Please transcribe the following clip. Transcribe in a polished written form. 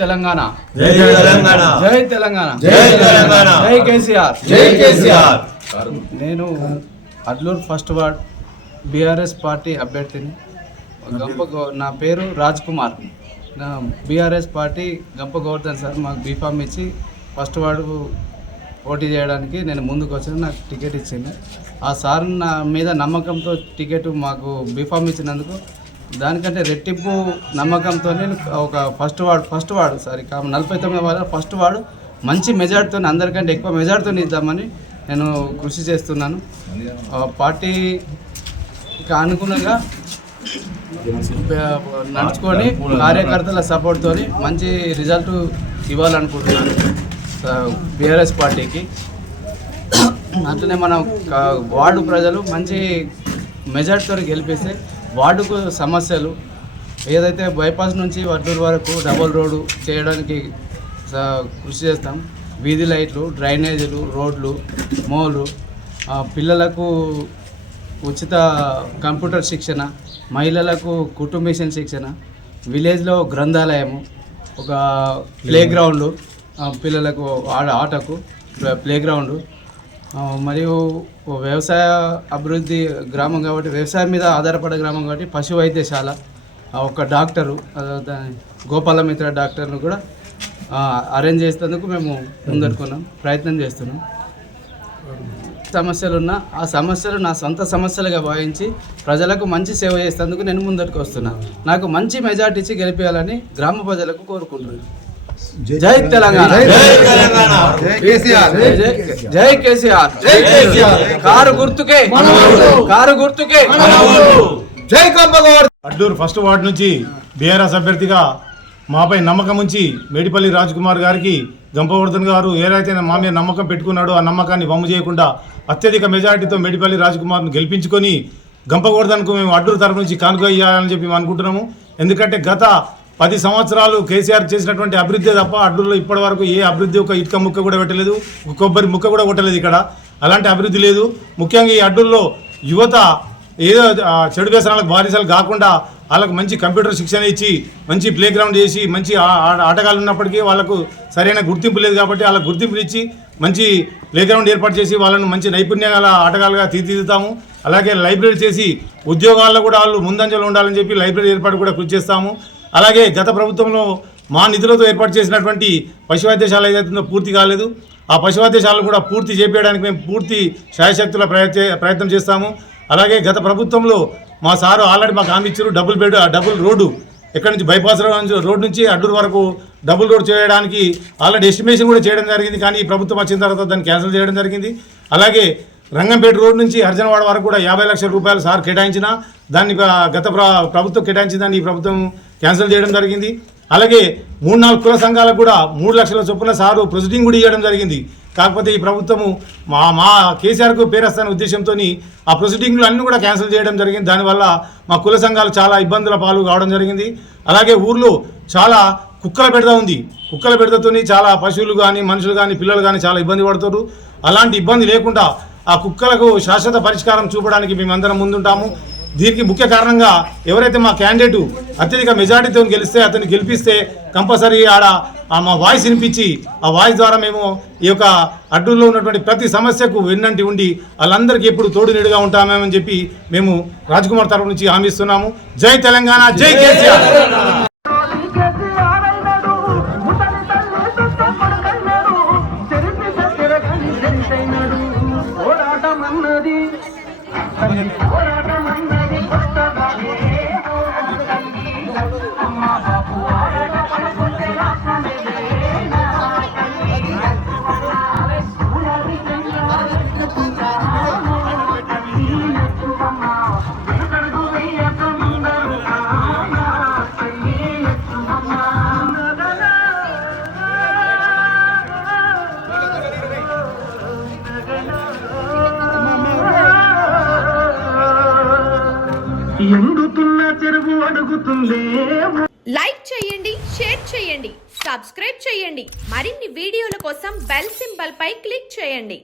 తెలంగాణ, జై తెలంగాణ, జై తెలంగాణ, జై తెలంగాణ, జై కేసీఆర్, జై కేసీఆర్. నేను Adluri first ward BRS party అభ్యర్థిని. నా పేరు రాజ్ కుమార్. నా బీఆర్ఎస్ పార్టీ గంప గోవర్ధన్ సార్ మాకు బీఫామ్ ఇచ్చి ఫస్ట్ వార్డు పోటీ చేయడానికి నేను ముందుకు వచ్చాను. నాకు టికెట్ ఇచ్చింది. ఆ సార్ నా మీద నమ్మకంతో టికెట్ మాకు బీఫామ్ ఇచ్చినందుకు దానికంటే రెట్టింపు నమ్మకంతో నేను ఒక first ward sorry 49 ward first ward మంచి మెజార్టీతో అందరికంటే ఎక్కువ మెజార్టీతో ఇద్దామని నేను కృషి చేస్తున్నాను. పార్టీకి అనుగుణంగా నడుచుకొని కార్యకర్తల సపోర్ట్తో మంచి రిజల్ట్ ఇవ్వాలనుకుంటున్నాను బీఆర్ఎస్ పార్టీకి. అట్లనే మన వార్డు ప్రజలు మంచి మెజార్టీతో గెలిపిస్తే వార్డుకు సమస్యలు ఏదైతే బైపాస్ నుంచి వడ్డూరు వరకు డబుల్ రోడ్డు చేయడానికి కృషి చేస్తాం. వీధి లైట్లు, డ్రైనేజీలు, రోడ్లు, మోలు, పిల్లలకు ఉచిత కంప్యూటర్ శిక్షణ, మహిళలకు కుటుంబిషన్ శిక్షణ, విలేజ్లో గ్రంథాలయము, ఒక ప్లే గ్రౌండు, పిల్లలకు ఆటకు ప్లే గ్రౌండు, మరియు వ్యవసాయ అభివృద్ధి గ్రామం కాబట్టి వ్యవసాయం మీద ఆధారపడే గ్రామం కాబట్టి పశు వైద్యశాల, ఒక డాక్టరు గోపాలమిత్ర డాక్టర్ను కూడా అరేంజ్ చేసేందుకు మేము ముందడుకున్నాం, ప్రయత్నం చేస్తున్నాం. సమస్యలున్నా ఆ సమస్యలు నా సొంత సమస్యలుగా భావించి ప్రజలకు మంచి సేవ చేసేందుకు నేను ముందడుకు వస్తున్నాను. నాకు మంచి మెజార్టీ ఇచ్చి గెలిపేయాలని గ్రామ ప్రజలకు కోరుకుంటున్నాను. జై తెలంగాణ, జై కేసీఆర్, కారు గుర్తుకే, కారు గుర్తుకే, జై గోవర్ధన్. అడ్డూరు ఫస్ట్ వార్డు నుంచి బీఆర్ఎస్ అభ్యర్థిగా మాపై నమ్మకం ఉంచి మేడిపల్లి రాజ్ కుమార్ గారికి గంపవర్ధన్ గారు ఏదైతే మా మీద నమ్మకం పెట్టుకున్నాడో ఆ నమ్మకాన్ని వమ్ము చేయకుండా అత్యధిక మెజారిటీతో మేడిపల్లి రాజ్ కుమార్ను గెలిపించుకొని గంపవర్ధన్కు మేము అడ్డూరు తరఫు నుంచి కానుక ఇవ్వాలని చెప్పి మేము అనుకుంటున్నాము. ఎందుకంటే గత 10 సంవత్సరాలు కేసీఆర్ చేసినటువంటి అభివృద్ధి తప్ప అడ్డూరులో ఇప్పటి వరకు ఏ అభివృద్ధి ఒక ఇటుక ముక్క కూడా పెట్టలేదు, ఒక కొబ్బరి ముక్క కూడా కొట్టలేదు. ఇక్కడ అలాంటి అభివృద్ధి లేదు. ముఖ్యంగా ఈ అడ్డూరులో యువత ఏదో చెడు వ్యసనాలకు బానిసలు కాకుండా వాళ్ళకు మంచి కంప్యూటర్ శిక్షణ ఇచ్చి మంచి ప్లే గ్రౌండ్ చేసి మంచి ఆటగాళ్ళు ఉన్నప్పటికీ వాళ్ళకు సరైన గుర్తింపు లేదు కాబట్టి వాళ్ళకు గుర్తింపులు ఇచ్చి మంచి ప్లే గ్రౌండ్ ఏర్పాటు చేసి వాళ్ళను మంచి నైపుణ్యాల ఆటగాళ్ళుగా తీర్చిదిద్దుతాము. అలాగే లైబ్రరీ చేసి ఉద్యోగాల్లో కూడా వాళ్ళు ముందంజలో ఉండాలని చెప్పి లైబ్రరీ ఏర్పాటు కూడా కృషి చేస్తాము. అలాగే గత ప్రభుత్వంలో మా నిధులతో ఏర్పాటు చేసినటువంటి పశువైద్యశాల ఏదైతుందో పూర్తి కాలేదు. ఆ పశువైద్యశాలను కూడా పూర్తి చేపించడానికి మేము పూర్తి శాయశక్తుల ప్రయత్నం చేస్తాము. అలాగే గత ప్రభుత్వంలో మా సారు ఆల్రెడీ మాకు హామీ ఇచ్చారు డబుల్ రోడ్డు ఎక్కడి నుంచి బైపాస్ రోడ్ నుంచి అడ్డూరు వరకు డబుల్ రోడ్ చేయడానికి ఆల్రెడీ ఎస్టిమేషన్ కూడా చేయడం జరిగింది. కానీ ఈ ప్రభుత్వం వచ్చిన తర్వాత దాన్ని క్యాన్సిల్ చేయడం జరిగింది. అలాగే రంగంపేట రోడ్ నుంచి హర్జనవాడ వరకు కూడా 50 లక్షల రూపాయలు సార్ కేటాయించిన దాన్ని గత ప్రభుత్వం కేటాయించిన దాన్ని ఈ ప్రభుత్వం క్యాన్సిల్ చేయడం జరిగింది. అలాగే 3-4 కుల సంఘాలకు కూడా 3 లక్షల చొప్పున సారు ప్రొసీడింగ్ కూడా ఇవ్వడం జరిగింది. కాకపోతే ఈ ప్రభుత్వము మా కేసీఆర్కు పేరస్తాన ఉద్దేశంతో ఆ ప్రొసీడింగ్లు అన్నీ కూడా క్యాన్సిల్ చేయడం జరిగింది. దానివల్ల మా కుల సంఘాలు చాలా ఇబ్బందుల పాలు కావడం జరిగింది. అలాగే ఊర్లో చాలా కుక్కల బెడద ఉంది. కుక్కల బెడదతో చాలా పశువులు కానీ మనుషులు కానీ పిల్లలు కానీ చాలా ఇబ్బంది పడుతారు. అలాంటి ఇబ్బంది లేకుండా ఆ కుక్కలకు శాశ్వత పరిష్కారం చూపడానికి మేమందరం ముందుంటాము. దీనికి ముఖ్య కారణంగా ఎవరైతే మా క్యాండిడేటు అత్యధిక మెజార్టీతో గెలిస్తే అతన్ని గెలిపిస్తే కంపల్సరీ మా వాయిస్ వినిపించి ఆ వాయిస్ ద్వారా మేము ఈ యొక్క అడ్డూరులో ఉన్నటువంటి ప్రతి సమస్యకు వెన్నంటి ఉండి వాళ్ళందరికీ ఎప్పుడు తోడు నీడుగా ఉంటామని చెప్పి మేము రాజ్ కుమార్ తరఫు నుంచి హామీ ఇస్తున్నాము. జై తెలంగాణ, జై కేసీఆర్. లైక్ చేయండి, షేర్ చేయండి, సబ్స్క్రైబ్ చేయండి. మరిన్ని వీడియోల కోసం బెల్ సింబల్ పై క్లిక్ చేయండి.